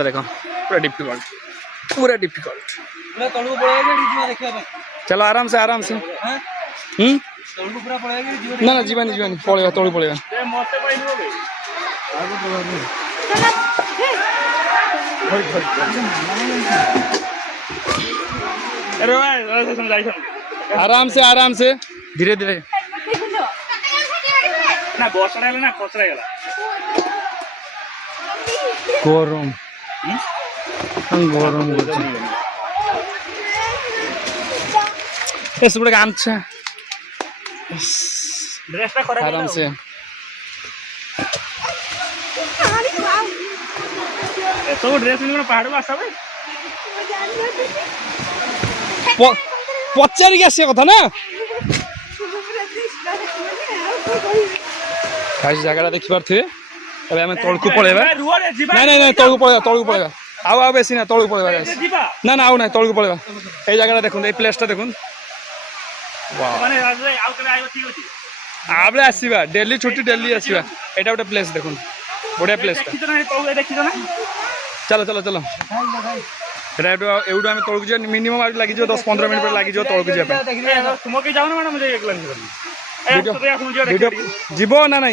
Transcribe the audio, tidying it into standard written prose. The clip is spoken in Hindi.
देखो पूरा डिफिकल्ट पूरा डिफिकल्ट। चलो आराम से ना ना जीवानी जीवानी पड़ेगा तलू पड़ेगा। आराम से धीरे धीरे ना खसरा गला गरम गरम एस बड़े गामछा आराम से सब ड्रेस पहाड़ को आसा पचारिक आसिया कथा ना जगह देखिपे आम तलू पलैबा ना ना तलू पलैबा आउ बेसी ना तलू पलैबा ना ना आउ ना तलू पलैबा ये जगह देखो ये प्लेसटा देखो आबे आसवा डेली छुट्टी डेली आसवा ये गोटे प्लेस देखो बढ़िया प्लेस चलो चलो चलो एवढू आम तौक जा मिनिमम लगे 10-15 मिनट लगे तौक जाए जीव ना ना।